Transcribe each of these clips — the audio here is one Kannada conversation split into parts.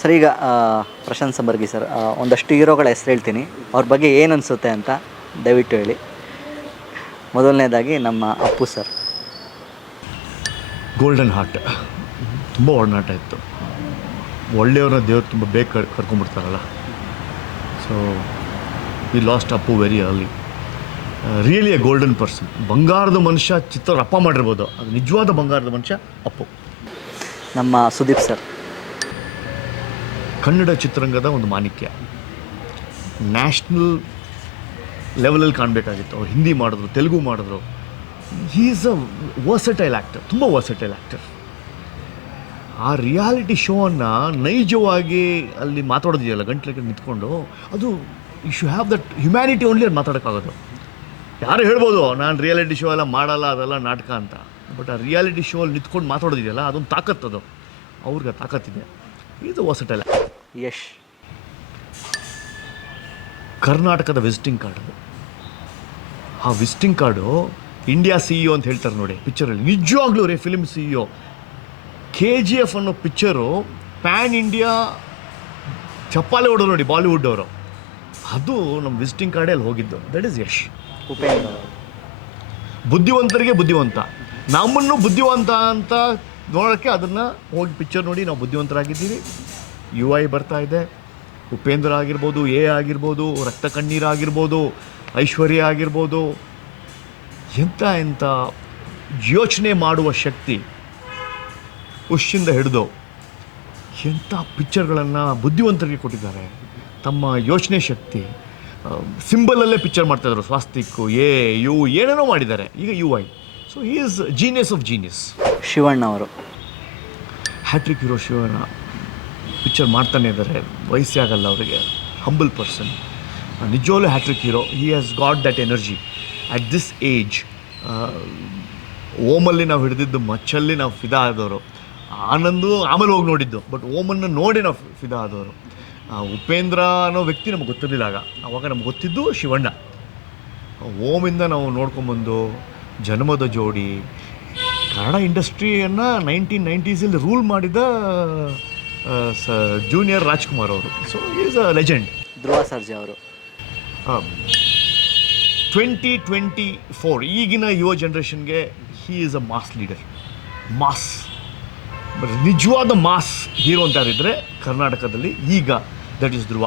ಸರ್ ಈಗ ಪ್ರಶಾಂತ್ ಸಂಬರ್ಗಿ ಸರ್ ಒಂದಷ್ಟು ಹೀರೋಗಳ ಹೆಸರು ಹೇಳ್ತೀನಿ. ಅವ್ರ ಬಗ್ಗೆ ಏನು ಅನಿಸುತ್ತೆ ಅಂತ ದಯವಿಟ್ಟು ಹೇಳಿ. ಮೊದಲನೇದಾಗಿ ನಮ್ಮ ಅಪ್ಪು ಸರ್. ಗೋಲ್ಡನ್ ಹಾರ್ಟ್ ತುಂಬ ಒಡನಾಟ ಇತ್ತು. ಒಳ್ಳೆಯವ್ರನ್ನ ದೇವ್ರು ತುಂಬ ಬೇಗ ಕರ್ ಕರ್ಕೊಂಡ್ಬಿಡ್ತಾರಲ್ಲ. So we lost Appu very early really a golden person ಬಂಗಾರದ ಮನುಷ್ಯ ಚಿತ್ರ ಅಪ್ಪ ಮಾಡಿರ್ಬೋದು. ಅದು ನಿಜವಾದ ಬಂಗಾರದ ಮನುಷ್ಯ ಅಪ್ಪು. ನಮ್ಮ ಸುದೀಪ್ ಸರ್. ಕನ್ನಡ ಚಿತ್ರರಂಗದ ಒಂದು ಮಾಣಿಕ್ಯ. ನ್ಯಾಷನಲ್ ಲೆವೆಲಲ್ಲಿ ಕಾಣಬೇಕಾಗಿತ್ತು. ಅವ್ರು ಹಿಂದಿ ಮಾಡಿದ್ರು, ತೆಲುಗು ಮಾಡಿದ್ರು. ಈಸ್ ಅ ವರ್ಸಟೈಲ್ ಆ್ಯಕ್ಟರ್ ತುಂಬ ವರ್ಸಟೈಲ್ ಆ್ಯಕ್ಟರ್ ಆ ರಿಯಾಲಿಟಿ ಶೋವನ್ನು ನೈಜವಾಗಿ ಅಲ್ಲಿ ಮಾತಾಡೋದಿದೆಯಲ್ಲ ಗಂಟ್ಲಿಗೆ ನಿಂತ್ಕೊಂಡು, ಅದು ಯು ಶು ಹ್ಯಾವ್ ದಟ್ ಹ್ಯುಮ್ಯಾನಿಟಿ ಓನ್ಲಿ ಅದು ಮಾತಾಡೋಕ್ಕಾಗೋದು. ಯಾರು ಹೇಳ್ಬೋದು, ನಾನು ರಿಯಾಲಿಟಿ ಶೋ ಎಲ್ಲ ಮಾಡಲ್ಲ, ಅದೆಲ್ಲ ನಾಟಕ ಅಂತ. ಬಟ್ ಆ ರಿಯಾಲಿಟಿ ಶೋ ಅಲ್ಲಿ ನಿಂತ್ಕೊಂಡು ಮಾತಾಡೋದಿದೆಯಲ್ಲ, ಅದೊಂದು ತಾಕತ್ತದು ಅವ್ರಿಗೆ ತಾಕತ್ತಿದೆ. ಇದು ವರ್ಸಟೈಲ್ ಯಶ್. ಕರ್ನಾಟಕದ ವಿಸಿಟಿಂಗ್ ಕಾರ್ಡ್ ಅದು. ಆ visiting card India C E ಅಂತ ಹೇಳ್ತಾರೆ ನೋಡಿ ಪಿಕ್ಚರಲ್ಲಿ ನಿಜವಾಗ್ಲೂ ರೀ film C E K G F ಅನ್ನೋ ಪಿಕ್ಚರು ಪ್ಯಾನ್ ಇಂಡಿಯಾ ಚಪ್ಪಾಲೆ ಹೊಡೋ ನೋಡಿ ಬಾಲಿವುಡ್ ಅವರು. ಅದು ನಮ್ಮ ವಿಸಿಟಿಂಗ್ ಕಾರ್ಡೇ ಅಲ್ಲಿ ಹೋಗಿದ್ದು. That is Yash. ಉಪೇಂದ್ರ. ಬುದ್ಧಿವಂತರಿಗೆ ಬುದ್ಧಿವಂತ. ನಮ್ಮನ್ನು ಬುದ್ಧಿವಂತ ಅಂತ ನೋಡೋಕ್ಕೆ ಅದನ್ನು ಹೋಗಿ ಪಿಕ್ಚರ್ ನೋಡಿ ನಾವು ಬುದ್ಧಿವಂತರಾಗಿದ್ದೀವಿ. ಯು ಐ ಬರ್ತಾ ಇದೆ. ಉಪೇಂದ್ರ ಆಗಿರ್ಬೋದು ಎ ಆಗಿರ್ಬೋದು ರಕ್ತ ಕಣ್ಣೀರ್ ಆಗಿರ್ಬೋದು ಐಶ್ವರ್ಯ ಆಗಿರ್ಬೋದು ಎಂಥ ಎಂಥ ಯೋಚನೆ ಮಾಡುವ ಶಕ್ತಿ ಉಶ್ಚಿಂದ ಹಿಡಿದು ಎಂಥ ಪಿಕ್ಚರ್ಗಳನ್ನು ಬುದ್ಧಿವಂತರಿಗೆ ಕೊಟ್ಟಿದ್ದಾರೆ. ತಮ್ಮ ಯೋಚನೆ ಶಕ್ತಿ ಸಿಂಬಲಲ್ಲೇ ಪಿಕ್ಚರ್ ಮಾಡ್ತಾಯಿದ್ರು ಸ್ವಾಸ್ತಿಕ್ಕು ಎ ಯು ಏನೇನೋ ಮಾಡಿದ್ದಾರೆ. ಈಗ U I so is genius of genius Shivanna ಅವರು ಹ್ಯಾಟ್ರಿಕ್ ಇರೋ ಶಿವನ ಪಿಕ್ಚರ್ ಮಾಡ್ತಾನೆ ಇದ್ದಾರೆ, ವಯಸ್ಸೇ ಆಗಲ್ಲ ಅವರಿಗೆ ಹಂಬಲ್ ಪರ್ಸನ್ ನಿಜವಾಗ್ಲೂ hat trick hero. He has got that energy at this age ಓಮಲ್ಲಿ ನಾವು ಹಿಡಿದಿದ್ದು ಮಚ್ಚಲ್ಲಿ ನಾವು ಫಿದಾ ಆದವರು. ಆನಂದು ಆಮೇಲೆ ಹೋಗಿ ನೋಡಿದ್ದು ಬಟ್ ಓಮನ್ನು ನೋಡಿ ನಾವು ಫಿದಾ ಆದವರು. ಉಪೇಂದ್ರ ಅನ್ನೋ ವ್ಯಕ್ತಿ ನಮ್ಗೆ ಗೊತ್ತಿರಲಿಲ್ಲ ಆಗ. ಅವಾಗ ನಮ್ಗೆ ಗೊತ್ತಿದ್ದು ಶಿವಣ್ಣ. ಓಮಿಂದ ನಾವು ನೋಡ್ಕೊಂಬಂದು ಜನ್ಮದ ಜೋಡಿ ಕನ್ನಡ ಇಂಡಸ್ಟ್ರಿಯನ್ನು ನೈನ್ಟೀನ್ ನೈಂಟೀಸಲ್ಲಿ ರೂಲ್ ಮಾಡಿದ ಸ ಜೂನಿಯರ್ ರಾಜ್ಕುಮಾರ್ ಅವರು. So is a legend Dhruva Sarja ಅವರು. ಟ್ವೆಂಟಿ ಟ್ವೆಂಟಿ ಫೋರ್ ಈಗಿನ ಯುವ ಜನ್ರೇಷನ್ಗೆ he is a mass leader mass ನಿಜವಾದ ಮಾಸ್ ಹೀರೋ ಅಂತ ಯಾರಿದ್ರೆ ಕರ್ನಾಟಕದಲ್ಲಿ ಈಗ ದಟ್ ಈಸ್ ಧ್ರುವ.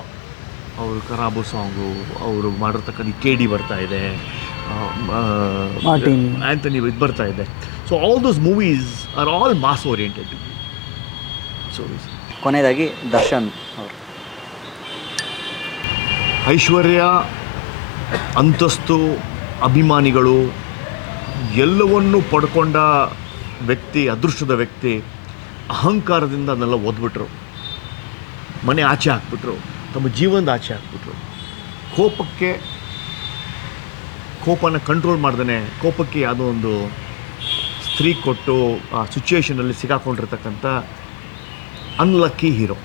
ಅವರು ಕರಾಬು ಸಾಂಗು ಅವರು ಮಾಡಿರ್ತಕ್ಕಂಥ ಕೆ ಡಿ ಬರ್ತಾ ಇದೆ ಮಾರ್ಟಿನ್. ಆ್ಯಂಥನಿ ಇದು ಬರ್ತಾ ಇದೆ. So all those movies are all mass oriented so ಕೊನೆಯದಾಗಿ ದರ್ಶನ್ ಅವರು. ಐಶ್ವರ್ಯ, ಅಂತಸ್ತು, ಅಭಿಮಾನಿಗಳು ಎಲ್ಲವನ್ನೂ ಪಡ್ಕೊಂಡ ವ್ಯಕ್ತಿ, ಅದೃಷ್ಟದ ವ್ಯಕ್ತಿ, ಅಹಂಕಾರದಿಂದ ಅದನ್ನೆಲ್ಲ ಓದ್ಬಿಟ್ರು. ಮನೆ ಆಚೆ ಹಾಕ್ಬಿಟ್ರು, ತಮ್ಮ ಜೀವನದ ಆಚೆ ಹಾಕ್ಬಿಟ್ರು. ಕೋಪಕ್ಕೆ, ಕೋಪನ ಕಂಟ್ರೋಲ್ ಮಾಡ್ದೇ ಕೋಪಕ್ಕೆ ಯಾವುದೋ ಒಂದು ಸ್ತ್ರೀ ಕೊಟ್ಟು ಆ ಸಿಚುವೇಷನಲ್ಲಿ ಸಿಗಾಕೊಂಡಿರ್ತಕ್ಕಂಥ ಅನ್ಲಕ್ಕಿ ಹೀರೋ